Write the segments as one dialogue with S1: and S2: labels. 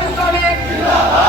S1: জামাত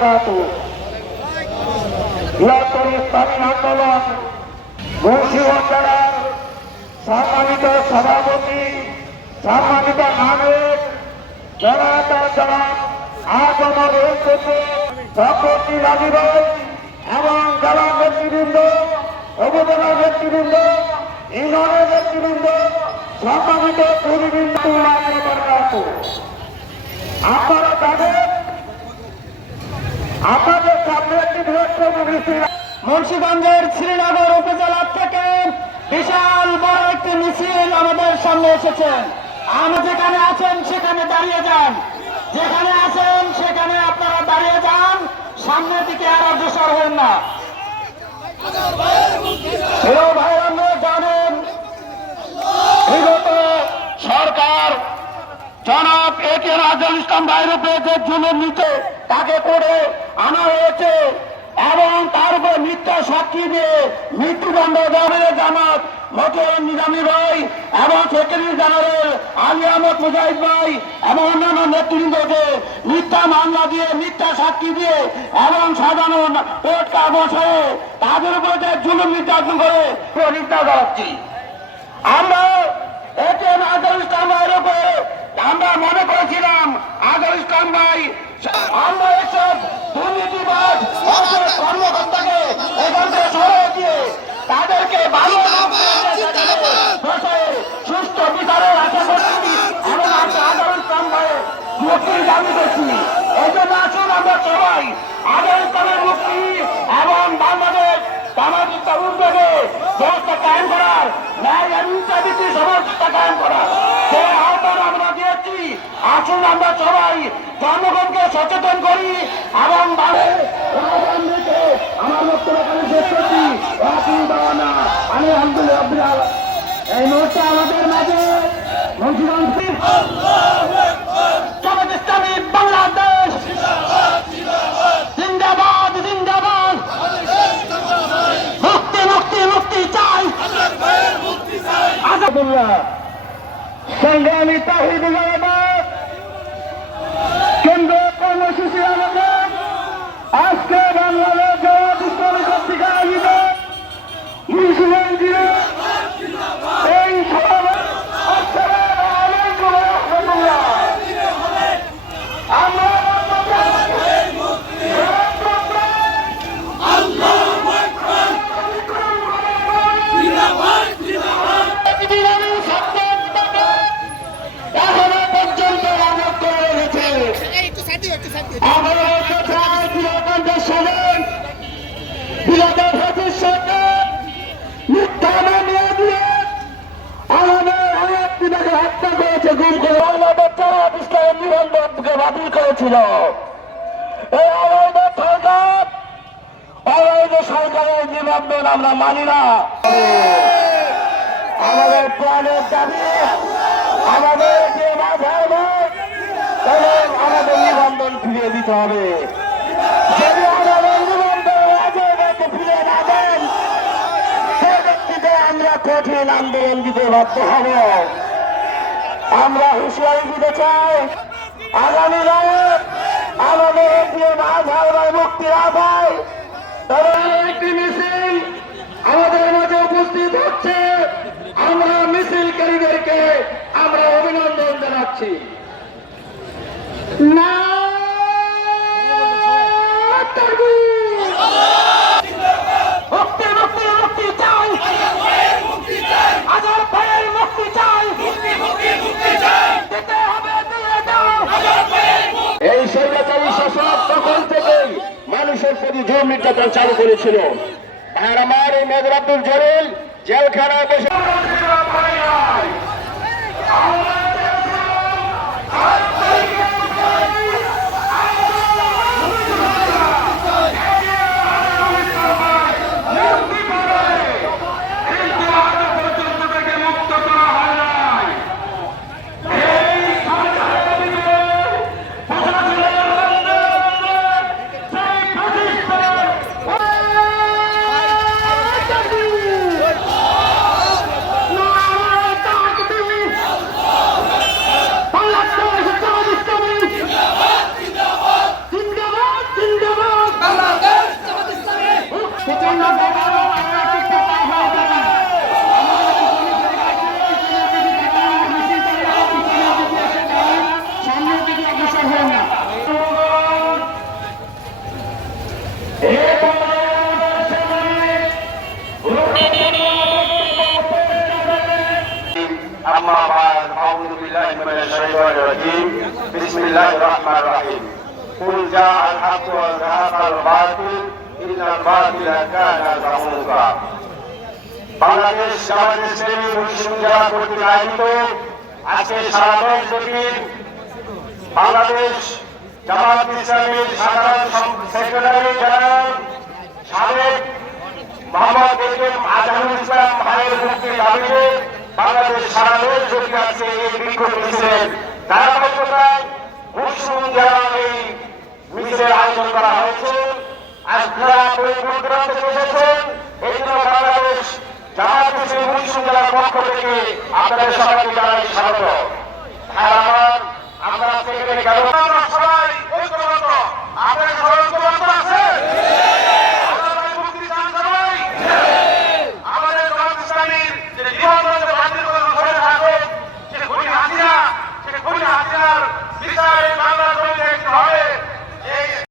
S1: বারাকাতুহু বৃহত্তর ইসলামী আন্দোলন মুন্সিগঞ্জ জেলার সম্মানিত সভাপতি, সম্মানিত নাগরিক জনাতা জনাব আজমর এসেছে সভাপতি রাজি ভাই এবং জেলা নেতৃবৃন্দ, উপজেলা নেতৃবৃন্দ, ইউনিয়নের নেতৃবৃন্দ, সম্মানিত পরিবৃন্দ আপনারা জানেন আপনাদের সামনে একটি মুন্সিগঞ্জের শ্রীনগর উপজেলা থেকে বিশাল বড় একটি মিছিল আমাদের সামনে এসেছে। আমরা যেখানে আছেন, সেখানে দাঁড়িয়ে যান। যেখানে আছেন, সেখানে আপনারা দাঁড়িয়ে যান। সামনের দিকে আর অগ্রসর হন না। সরকার জনাব এ কে রাজল ইসলাম ভাইয়ের উপরে যে জুলুম নিতে তাকে করে আনা হয়েছে এবং তার উপর মিথ্যা সাক্ষী দিয়ে মৃত্যুদণ্ড জামাত মতিউর নিজামী ভাই এবং আলী আহমদ মুজাহিদ ভাই এবং অন্যান্য নেতৃবৃন্দকে মিথ্যা মামলা দিয়ে, মিথ্যা সাক্ষী দিয়ে এবং তাদের উপর যে জুলুম নির্যাতন করে আমরা এতে আজল ইসলাম ভাইয়ের উপরে আমরা মনে করেছিলাম আজল ইসলাম ভাই আমরা এসব দুর্নীতিবাদ অসৎ কর্মকর্তাকে এখান থেকে সরে দিয়ে তাদেরকে সুস্থ বিচারের আশা করছি এবং আমরা ইসলাম ভাইয়ের মুক্তির দাবি করছি এই জন্য আসুন আমরা সবাই আজল ইসলামের মুক্তি বাংলাদেশ সামাজিক উদ্যোগে ব্যবস্থা কায়েম করার ন্যায় এবং ইত্যাদি সমাজটা কায়েম করার সে আমরা দিয়েছি আসুন আমরা জনগণকে সচেতন করি এবং ভাবে সংগ্রামী তাহিদ কেন্দ্র কর্মসূচি আমাদের আজকে বাংলাদেশ জামাত ইসলামী কর্তৃক আয়োজিত করেছে গুম করে। বাতিল করেছিল। অবৈধ সরকারের নিবন্ধন আমরা মানি না। আমাদের প্রাণের দাবি, আমাদের নিবন্ধন দিতে হবে। আমাদের নিবন্ধন সে আমরা কঠিন আন্দোলন দিতে বাধ্য হব। আমরা হুঁশিয়ারি দিতে চাই। আগামী রাত আমাদের যে মাছ ভাই মুক্তির আদায় একটি মিছিল আমাদের মাঝে উপস্থিত হচ্ছে। আমরা মিছিলকারীদেরকে আমরা অভিনন্দন জানাচ্ছি। না মুক্তি মুক্তি মুক্তি চাই আজার ভাইয়ের মুক্তি চাই দিতে হবে দিয়ে দাও এই স্বৈরাচারী শাসন তখন থেকেই মানুষের প্রতি জোর নির্যাতন চালু করেছিল? আর আমার এই মেজর আব্দুল জলিল জেলখানায় বসে
S2: أما بعد أعوذ بالله من الشيطان الرجيم بسم الله الرحمن الرحيم قل جاء الحق وزهق الباطل إن الباطل كان زهوقا বাংলাদেশ জামাত ইসলামী মুসলিমরা কর্তৃক আয়োজিত আজকে সারা দেশ ব্যাপী বাংলাদেশ জামাত ইসলামীর সাধারণ সম- সেক্রেটারি জেনারেল সাবেক মোহাম্মদ এম আজহারুল ইসলাম ভাইয়ের মুক্তির দাবিতে বাংলাদেশ সারা দেশ ব্যাপী আজকে এই বিক্ষোভ মিছিলের ধারাবাহিকতায় মুসলিম জেলা এই মিছিলের আয়োজন করা হয়েছে আপনারা প্রোগ্রাম থেকে এসেছেন। এই জন্য বাংলাদেশ জামাত ইসলামী আপনাদের সবাইকে জানাই স্বাগত। আমার আমরা সবাই